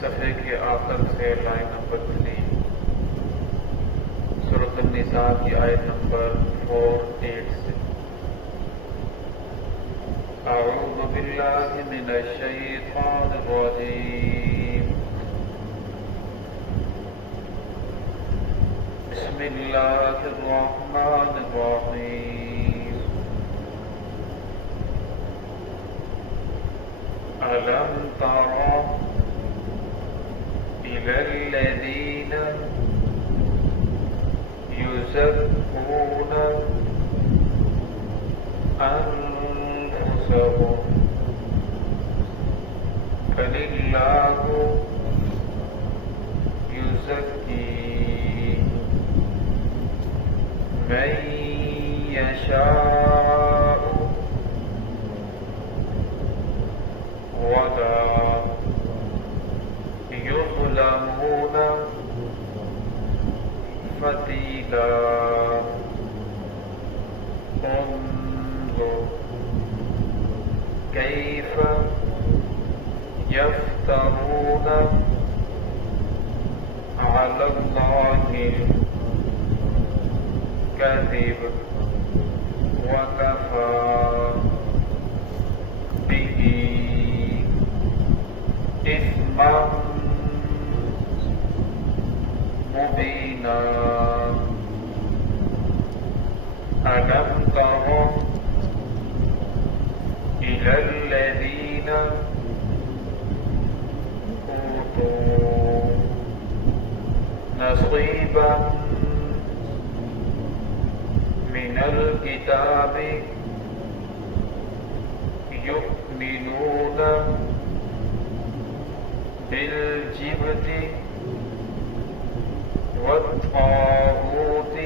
صفحے کے آخر سے لائن نمبر 3 سورۃ النساء کی آیت نمبر 48 سے۔ اعوذ باللہ من الشیطان الرجیم، بسم اللہ الرحمن الرحیم۔ أَلَمْ تَرَ إِلَى الَّذِينَ يُزَكُّونَ أَنفُسَهُم بَلِ اللَّهُ يُزَكِّي مَن يَشَاءُ وَلَا يُظْلَمُونَ فَتِيلًا۔ انظر كيف يفترون على الله الكذب وكفى به إثما مبينا۔ ألم تر إلى الذين أوتوا نصيبا من الكتاب يؤمنون بالجبت والطاغوت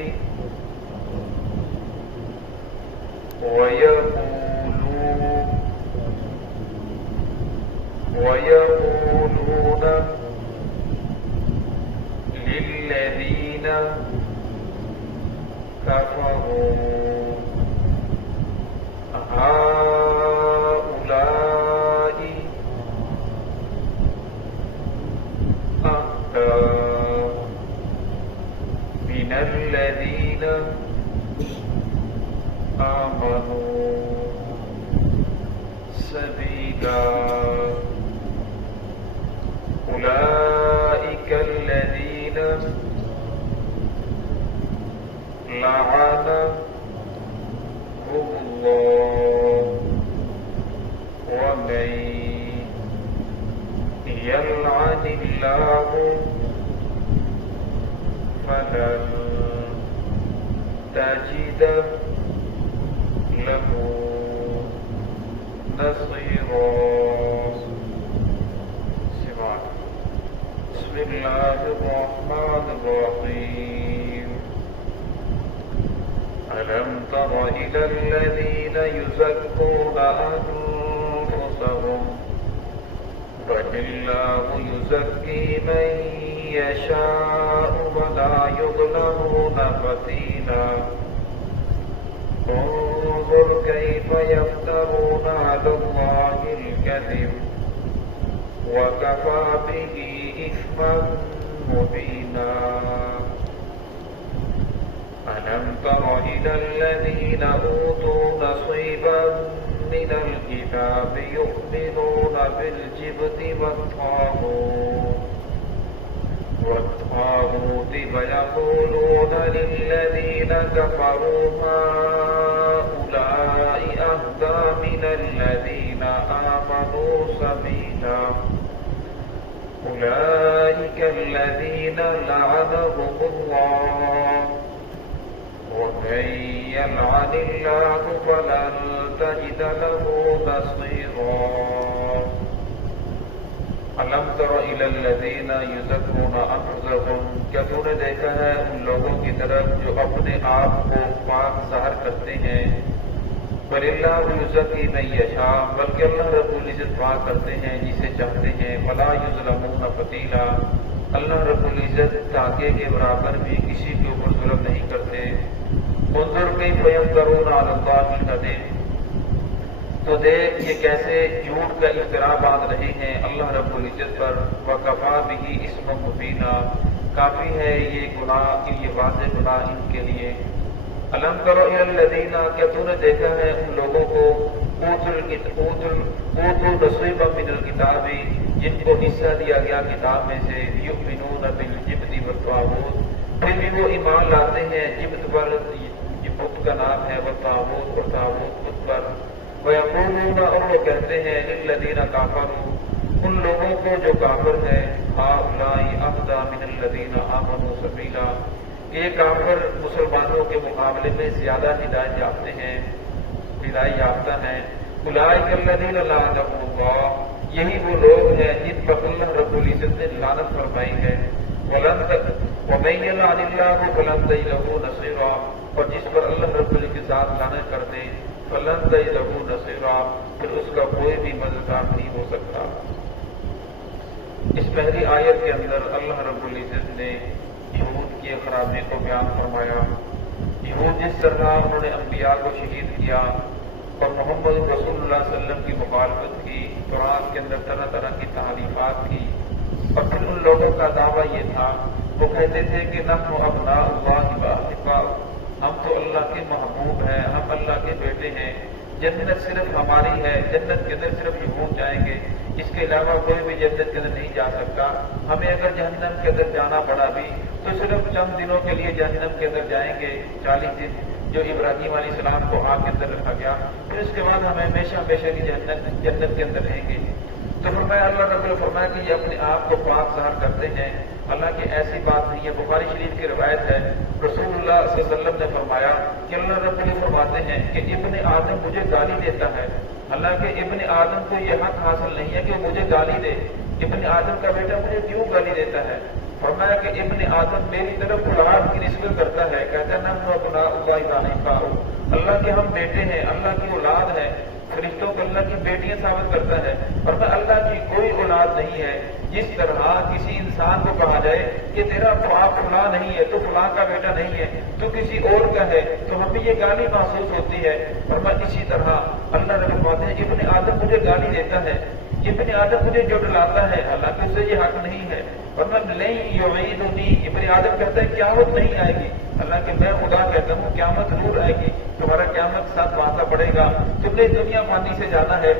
ويقولون للذين كفروا هؤلاء أهدى من الذين آمنوا سبيلا۔ أولئك الذين لعنهم الله ومن يلعن الله فلن تجد له نصيرا۔ بسم الله الرحمن الرحيم۔ ألم تر إلى الذين يزكون أنفسهم بل الله يزكي من يشاء ولا يظلمون فتيلا۔ انظر كيف يفترون على الله الكذب وكفى به إثما مبينا۔ ألم تر إلى الذين أوتوا نصيبا من الكتاب يؤمنون بالجبت والطاغوت ويقولون للذين كفروا هؤلاء أهدى من الذين آمنوا سبيلا۔ أولئك الذين لعنهم الله ومن يلعن الله فلن تجد له نصيرا۔ ألم تر إلى الذين يزكون أنفسهم، کیا تو نے دیکھا ہے ان لوگوں کی طرف جو اپنے آپ کو پاک ظاہر کرتے ہیں؟ بل اللہ یزکی من یشاء، بلکہ اللہ رب العزت پاک کرتے ہیں جسے چاہتے ہیں۔ ولا یظلمون فتیلا، اللہ رب العزت تاکے کے برابر بھی کسی کے اوپر ظلم نہیں کرتے۔ انظر کیف یفترون علی اللہ الکذب، تو دیکھ یہ کیسے جھوٹ کا افترا باندھ رہے ہیں اللہ رب العزت پر. وَكَفَىٰ بِهِ اسْمًا مُبِينًا، کافی ہے یہ گناہ، یہ واضح گناہ ان کے لیے. الم تر الی الذین، کیا تو نے دیکھا ہے ان لوگوں کو اوتوا نصیبا من الکتاب، جن کو حصہ دیا گیا کتاب میں سے. یؤمنون بالجبت والطاغوت، پھر بھی وہ ایمان لاتے ہیں جبت پر، یہ بت کا نام ہے، والطاغوت اور طاغوت بت پر. وَيَقُولُونَ، اور وہ کہتے ہیں لِلَّذِينَ كَفَرُوا، ان لوگوں کو جو کافر ہے، هَٰؤُلَاءِ أَهْدَىٰ مِنَ الَّذِينَ آمَنُوا سَبِيلًا، یہ کافر مسلمانوں کے مقابلے میں زیادہ ہدایت یافتہ ہیں. اولئک الذین لعنهم اللہ، یہی وہ لوگ ہیں جن پر اللہ رب العزت نے لعنت فرمائی ہے. ومن یلعن اللہ فلن تجد له نصیرا، اور جس پر اللہ رب العزت کے ساتھ لعنت کر دے، فلن تجد له نصیرا، پھر اس کا کوئی بھی مددگار نہیں ہو سکتا. اس پہلی آیت کے اندر اللہ رب العزت نے یہود کی خرابی کو بیان فرمایا. یہود جس طرح انہوں نے انبیاء کو شہید کیا اور محمد رسول اللہ صلی اللہ علیہ وسلم کی مخالفت کی، قرآن کے اندر طرح طرح کی تحریفات کی، اور پھر ان لوگوں کا دعویٰ یہ تھا، وہ کہتے تھے کہ نحن ابناء اللہ واحباؤ، ہم تو اللہ کے محبوب ہیں، ہم اللہ کے بیٹے ہیں، جنت صرف ہماری ہے، جنت کے اندر صرف یہود جائیں گے، اس کے علاوہ کوئی بھی جنت کے اندر نہیں جا سکتا. ہمیں اگر جہنم کے اندر جانا پڑا بھی تو صرف چند دنوں کے لیے جہنم کے اندر جائیں گے، 40 دن جو ابراہیم علیہ السلام کو آگ کے اندر رکھا گیا، پھر اس کے بعد ہمیں ہمیشہ ہمیشہ کی جنت کے اندر رہیں گے. تو فرمایا اللہ رب العزت فرمایا کہ یہ اپنے آپ کو پاک ظاہر کرتے ہیں. حالانکہ ایسی بات نہیں ہے. بخاری شریف کی روایت ہے، رسول اللہ صلی اللہ علیہ وسلم نے فرمایا کہ اللہ رب العزت فرماتے ہیں کہ ابن آدم مجھے گالی دیتا ہے، حالانکہ ابن آدم کو یہ حق حاصل نہیں ہے کہ وہ مجھے گالی دے. ابن آدم کا بیٹا مجھے کیوں گالی دیتا ہے؟ فرمایا کہ ابن آدم میری طرف اولاد کی نسبت کرتا ہے، کہتا ہے نحن ابناء اللہ واحباؤ، اللہ کے ہم بیٹے ہیں، اللہ کی اولاد ہے. فرشتوں کو اللہ کی بیٹیاں ثابت کرتا ہے، اور اللہ کی کوئی اولاد نہیں ہے. جس طرح کسی انسان کو کہا جائے کہ تیرا باپ فلاں نہیں ہے، تو فلاں کا بیٹا نہیں ہے، تو کسی اور کا ہے، تو ہمیں یہ گالی محسوس ہوتی ہے. اور اسی طرح اللہ رب العزت ہے ابن آدم مجھے گالی دیتا ہے، ابن آدم مجھے جھٹلاتا ہے، حالانکہ اسے یہ حق نہیں ہے. اور میں نہیں یعیدنی، ابن آدم کہتا ہے قیامت نہیں آئے گی، حالانکہ میں خدا کہتا ہوں قیامت ضرور آئے گی، تمہارا قیامت ساتھ باندھنا پڑے گا، تم نے دنیا فانی سے جانا ہے،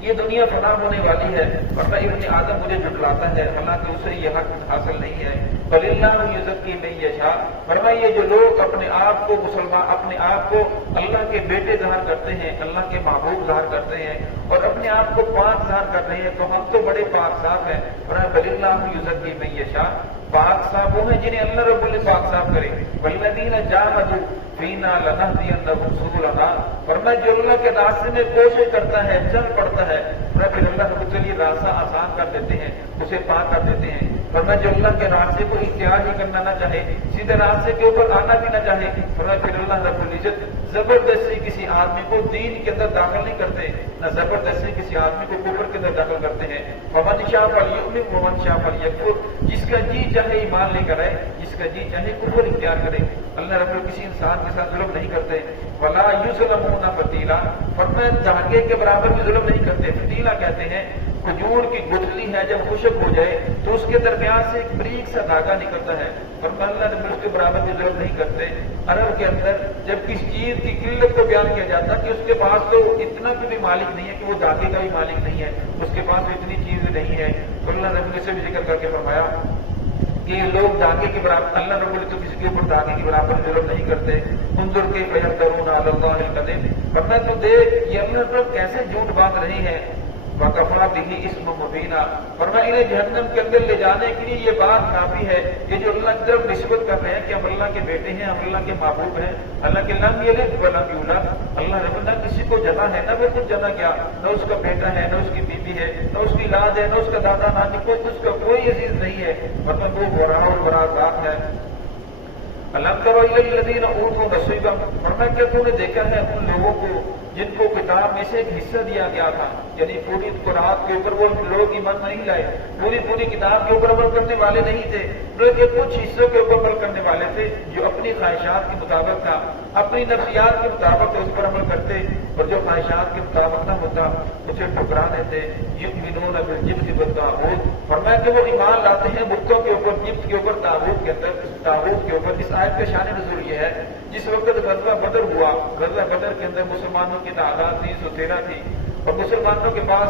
یہ دنیا فنا ہونے والی ہے. ورنہ ابن آدم مجھے جھٹلاتا ہے، حالانکہ اسے یہ حق حاصل نہیں ہے. فَلِلَّهُ يُزَكِّي مَن يَشَاءُ، فرمایا یہ جو لوگ اپنے آپ کو مسلمان، اپنے آپ کو اللہ کے بیٹے ظاہر کرتے ہیں، اللہ کے محبوب ظاہر کرتے ہیں، اور اپنے آپ کو پاک ظاہر کر رہے ہیں، تو ہم تو بڑے پاک صاف ہیں. فرمایا فَلِلَّهُ يُزَكِّي مَن يَشَاءُ، پاک صاف وہ ہیں جنہیں اللہ رب العزت پاک صاف کرے. وَالَّذِينَ جَاهَدُوا فِينَا لَنَهْدِيَنَّهُمْ سُبُلَنَا، فرمایا جو اللہ کے راستے میں کوشش کرتا ہے، چل پڑتا ہے، پھر اللہ رب العزت یہ راستہ آسان کر دیتے ہیں، اسے پاک کر دیتے ہیں. فرمایا جو اللہ کے راستے کو اختیار ہی کرنا نہ چاہے، سیدھے راستے کے اوپر آنا بھی نہ چاہے، فرمایا پھر اللہ رب العزت زبردستی کسی آدمی کو دین کے اندر داخل نہیں کرتے، نہ زبردستی کسی آدمی کو کفر کے اندر داخل کرتے ہیں. وَمَنْ شَاءَ فَلْيُؤْمِنْ وَمَنْ شَاءَ فَلْيَكْفُرْ، جس کا جی چاہے ایمان لے کر آئے، جس کا جی چاہے کفر اختیار کرے. اللہ رب العزت کسی انسان کے ساتھ ظلم نہیں کرتے. وَلَا يُظْلَمُونَ فَتِيلًا، فرمایا دھاگے کے برابر بھی ظلم نہیں کرتے. فتیلہ کہتے ہیں کھجور کی گٹھلی ہے، جب خشک ہو جائے تو اس کے درمیان سے ایک بریک سا دھاگا نکلتا ہے، اور اللہ نے اس کے برابر بھی ظلم نہیں کرتے. عرب کے اندر جب کسی چیز کی قلت کو بیان کیا جاتا کہ اس کے پاس تو اتنا بھی مالک نہیں ہے کہ وہ دھاگے کا بھی مالک نہیں ہے، اس کے پاس تو اتنی چیز نہیں ہے، تو اللہ نے سے بھی ذکر کر کے فرمایا کہ یہ لوگ دھاگے کے برابر، اللہ رب العزت تو کسی کے اوپر دھاگے کے برابر ظلم نہیں کرتے. انظر کیف یفترون علی اللہ الکذب، فرمایا تو دیکھ یہ اللہ رب کیسے جھوٹ باندھ رہے ہیں. وَكَفَىٰ بِهِ اسْمًا مُبِينًا، فرمایا انہیں جہنم کے اندر لے جانے کے لیے یہ بات کافی ہے. یہ جو اللہ کی طرف نسبت کر رہے ہیں کہ ہم اللہ کے بیٹے ہیں، ہم اللہ کے محبوب ہیں، اللہ کے لم یلد ولم یولد، اللہ رب نہ کسی کو جنا ہے، نہ وہ خود جنا گیا، نہ اس کا بیٹا ہے، نہ اس کی بیوی ہے، نہ اس کی اولاد ہے، نہ اس کا دادا نانی، اس کا کوئی عزیز نہیں ہے، مطلب وہ برا اور برا ذات ہے. الم تر الی الذین اوتوا نصیبا، فرمایا کہ تو نے دیکھا ہے ان لوگوں کو جن کو کتاب میں سے ایک حصہ دیا گیا تھا، یعنی پوری قرآن کے اوپر وہ لوگ ایمان نہیں لائے، پوری کتاب کے اوپر عمل کرنے والے نہیں تھے، بلکہ کچھ حصوں کے اوپر عمل کرنے والے تھے جو اپنی خواہشات کے مطابق تھا، اپنی نفسیات کے مطابق اس پر عمل کرتے، اور جو خواہشات کے مطابق نہ ہوتا اسے ٹھکرا دیتے۔ یؤمنون بالجبت والطاغوت، فرمایا کہ وہ ایمان لاتے ہیں بتوں کے اوپر، جبت کے اوپر، طاغوت کے اوپر۔ اس آیت کا شان نزول یہ ہے، جس وقت غزوہ بدر ہوا، غزوہ بدر کے اندر مسلمانوں کی تعداد 313 تھی، اور مسلمانوں کے پاس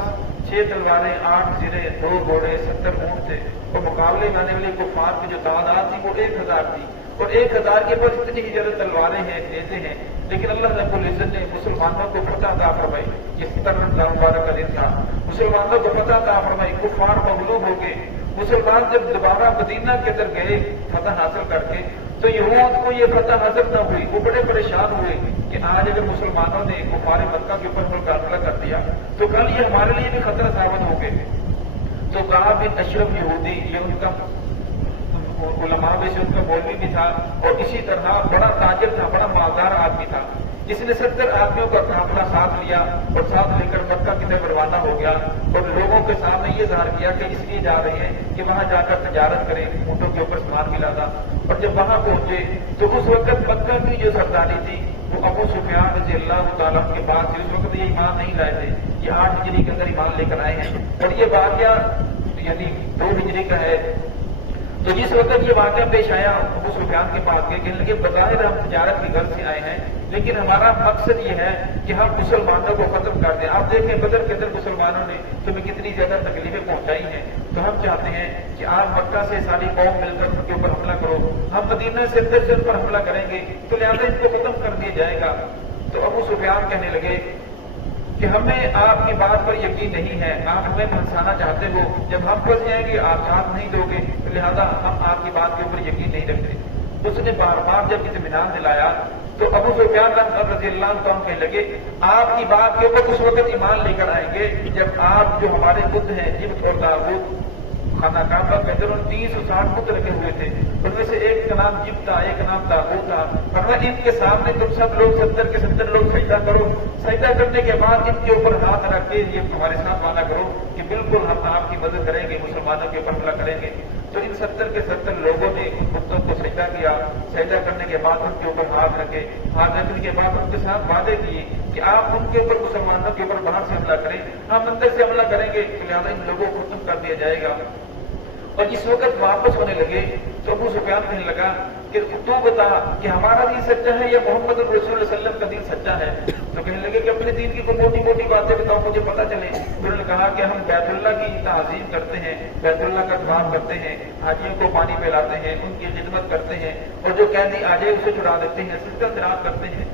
6 تلواریں، 8 زرے، 2 گھوڑے، 70 اونٹ تھے، اور مقابلے میں آنے والے کفار کی جو تعداد تھی وہ 1000 تھی، اور 1000 کے پاس اتنی ہی زیادہ تلواریں ہیں، نیزے ہیں، لیکن اللہ رب العزت نے مسلمانوں کو فتح عطا فرمائی۔ یہ 17 رمضان مبارک کا دن تھا، مسلمانوں کو فتح عطا فرمائی، کفار مغلوب ہو گئے۔ مسلمان جب دوبارہ مدینہ کے اندر گئے فتح حاصل کر کے، تو یہود کو یہ فتح حاصل نہ ہوئی، وہ بڑے پریشان ہوئے کہ آج اگر مسلمانوں نے کفار مکہ کے اوپر مقابلہ کر دیا تو کل یہ ہمارے لیے بھی خطرہ ثابت ہو گئے۔ تو کعب بن اشرف یہودی، یہ ان کا علماء میں سے ان کا مولوی بھی تھا، اور اسی طرح بڑا تاجر تھا، بڑا مالدار آدمی تھا، جس نے 70 آدمیوں کا قافلہ ساتھ لیا اور ساتھ لے کر مکہ کی طرف روانہ ہو گیا، اور لوگوں کے سامنے یہ ظاہر کیا کہ اس لیے جا رہے ہیں کہ وہاں جا کر تجارت کریں، اونٹوں کے اوپر سامان ملا تھا۔ اور جب وہاں پہنچے تو اس وقت مکہ کی جو سرداری تھی وہ ابو سفیان رضی اللہ تعالیٰ کے پاس تھی، اس وقت یہ ایمان نہیں لائے تھے، یہ 8 ہجری کے اندر ایمان لے کر آئے ہیں، اور یہ واقعہ یعنی 2 ہجری کا ہے۔ تو جس وقت یہ واقعہ پیش آیا، ابو سفیان کے پاس گئے، کہنے لگے بظاہر ہم تجارت کی غرض سے آئے ہیں، لیکن ہمارا مقصد یہ ہے کہ ہم مسلمانوں کو ختم کر دیں۔ آپ دیکھیں بدر کے اندر مسلمانوں نے تمہیں کتنی زیادہ تکلیفیں پہنچائی ہیں، تو ہم چاہتے ہیں کہ آج مکہ سے ساری قوم مل کر ان کے اوپر حملہ کرو، ہم مدینہ سے اندر سے ان پر حملہ کریں گے، تو لہٰذا ان کو ختم کر دیا جائے گا۔ تو ابو سفیان کہنے لگے کہ ہمیں آپ کی بات پر یقین نہیں ہے، آپ ہمیں پھنسانا چاہتے ہو، جب ہم پھنس جائیں گے آپ ساتھ نہیں دو گے، لہذا ہم آپ کی بات کے اوپر یقین نہیں رکھتے۔ اس نے بار بار جب اطمینان دلایا تو ابو سفیان رضی اللہ عنہ کہنے لگے آپ کی بات کے اوپر اس وقت ایمان لے کر آئیں گے جب آپ جو ہمارے بت ہیں، جبت اور طاغوت، خانہ کعبہ کے اندر 360 بت رکھے ہوئے تھے، ان میں سے ایک کا نام جبت تھا، ایک کا نام طاغوت تھا، فرمایا ان کے سامنے تم سب لوگ 70 کے 70 لوگ سجدہ کرو، سجدہ کرنے کے بعد ان کے اوپر ہاتھ رکھ کے یہ ہمارے ساتھ وعدہ کرو کہ بالکل ہم آپ کی مدد کریں گے، مسلمانوں کے اوپر حملہ کریں گے۔ تو ان 70 کے 70 لوگوں نے بتوں کو سجدہ کیا، سجدہ کرنے کے بعد ان کے اوپر ہاتھ رکھے، ہاتھ رکھنے کے بعد ان کے ساتھ وعدے کیے کہ آپ ان کے اوپر، مسلمانوں کے اوپر باہر سے حملہ کریں، ہم اندر سے حملہ کریں گے، لہٰذا ان لوگوں کو ختم کر دیا جائے گا۔ اور جس وقت واپس ہونے لگے تو ابو سفیان کہنے لگا کہ تو بتا کہ ہمارا دین سچا ہے یا محمد رسول اللہ صلی اللہ علیہ وسلم کا دین سچا ہے؟ تو کہنے لگے کہ اپنے دین کی کوئی موٹی موٹی باتیں بتاؤ مجھے پتہ چلے۔ انہوں نے کہا کہ ہم بیت اللہ کی تعظیم کرتے ہیں، بیت اللہ کا طواف کرتے ہیں، حاجیوں کو پانی پلاتے ہیں، ان کی خدمت کرتے ہیں، اور جو قیدی آ جائے اسے چھڑا دیتے ہیں، صدقہ خیرات کرتے ہیں۔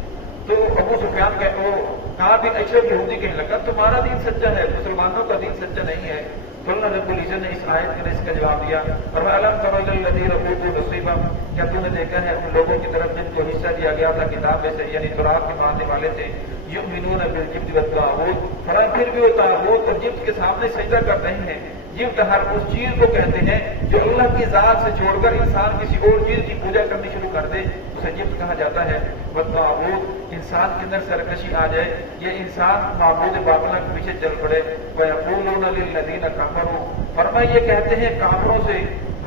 تو ابو سفیان کہا بھی اشرف یہودی کہنے لگا تمہارا دین سچا ہے، مسلمانوں کا دین سچا نہیں ہے۔ تو اللہ رب العزت نے اس آیت میں اس کا جواب دیا، اور الم تر الی الذین اوتوا نصیبا، کیا تم نے دیکھا ہے ان لوگوں کی طرف جن کو حصہ دیا گیا تھا کتاب میں سے، یعنی تورات کے ماننے والے تھے، یؤمنون بالجبت والطاغوت، فرمایا پھر بھی وہ طاغوت اور جبت کے سامنے سجدہ کر رہے ہیں۔ جبت ہر اس چیز کو کہتے ہیں جو اللہ کی ذات سے چھوڑ کر انسان کسی اور چیز کی پوجا کرنی شروع کر دے، اسے جبت کہا جاتا ہے۔ والطاغوت، انسان کے اندر سرکشی آ جائے، یہ انسان معبود باطل کے پیچھے چل پڑے۔ وَيَقُولُونَ لِلَّذِينَ كَفَرُوا، فرمایا یہ کہتے ہیں کافروں سے،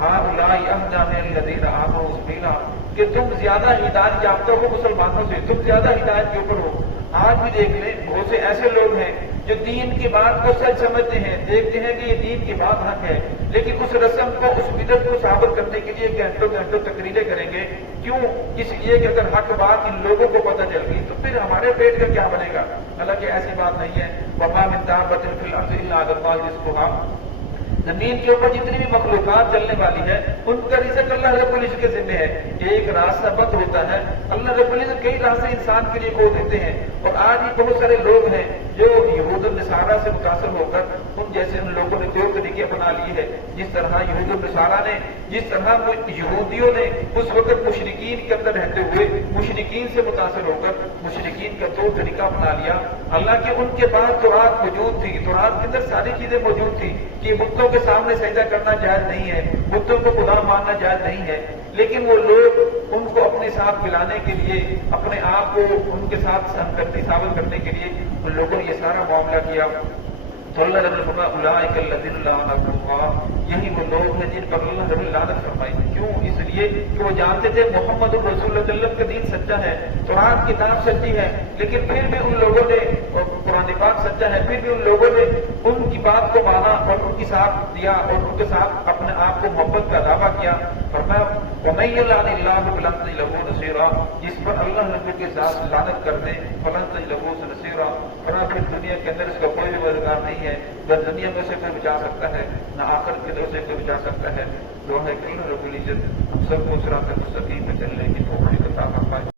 هَؤُلَاءِ أَهْدَىٰ مِنَ الَّذِينَ آمَنُوا سَبِيلًا، کہ تم زیادہ ہدایت یافتہ ہو مسلمانوں سے، تم زیادہ ہدایت کے اوپر ہو۔ آج بھی دیکھ لیں بہت سے ایسے لوگ ہیں جو دین کی بات کو سچ سمجھتے ہیں، دیکھتے ہیں کہ یہ دین کی بات حق ہے، لیکن اس رسم کو، اس بدعت کو ثابت کرنے کے لیے گھنٹوں گھنٹوں تقریریں کریں گے۔ کیوں؟ اس لیے کہ اگر حق بات ان لوگوں کو پتہ چل گئی تو پھر ہمارے پیٹ کا کیا بنے گا؟ حالانکہ ایسی بات نہیں ہے۔ وَمَا مِن دَابَّةٍ فِي الْأَرْضِ إِلَّا عَلَى اللَّهِ رِزْقُهَا، زمین کے اوپر جتنی بھی مخلوقات چلنے والی ہے ان کا رزق اللہ رب العزت کے ذمہ ہے۔ ایک راستہ بند ہوتا ہے، اللہ رب العزت کئی راستے انسان کے لیے کھول دیتے ہیں، اور آج بھی بہت سارے لوگ ہیں جو یہود النصارہ سے متاثر ہو کر ان جیسے ان لوگوں نے دو طریقے اپنا لیے ہیں۔ جس طرح یہود النصارہ نے، جس طرح یہودیوں نے اس وقت مشرکین کے اندر رہتے ہوئے مشرکین سے متاثر ہو کر مشرکین کا دو طریقہ اپنا لیا، حالانکہ ان کے پاس تورات موجود تھی، تورات کے اندر ساری چیزیں موجود تھی کہ بتوں کے سامنے سجدہ کرنا جائز نہیں ہے، بتوں کو خدا ماننا جائز نہیں ہے، لیکن وہ لوگ ان کو اپنے ساتھ ملانے کے لیے، اپنے آپ کو ان کے ساتھ ہمدردی ثابت کرنے کے لیے ان لوگوں نے یہ سارا معاملہ کیا۔ تو اللہ رب العزت اولئک الذین لعنهم اللہ، یہی وہ لوگ ہیں جن پر اللہ رب لعنت فرمائی۔ کیوں؟ اس لیے کہ وہ جانتے تھے محمد رسول اللہ صلی اللہ علیہ وسلم کا دین سچا ہے، قرآن کتاب سچی ہے، لیکن پھر بھی ان لوگوں نے، قرآن پاک سچا ہے، پھر بھی ان لوگوں نے ان کی بات کو مانا اور ان کی ساتھ دیا اور ان کے ساتھ اپنے آپ کو محبت کا دعویٰ کیا۔ فرمایا وَمَن يَلْعَنِ اللَّهُ فَلَن تَجِدَ لَهُ نَصِيرًا، جس پر اللہ نبی کے ساتھ لعنت کر دے فَلَن تَجِدَ لَهُ نَصِيرًا، اور پھر دنیا کے اندر اس کا کوئی بھی مددگار نہیں ہے، نہ دنیا میں سے کوئی بچا سکتا ہے، نہ آخرت کی طرف سے کوئی بچا سکتا ہے۔ دعا ہے کہ اللہ رب العزت ہم سب کو صراط مستقیم پہ چلنے کی توفیق عطا فرمائے۔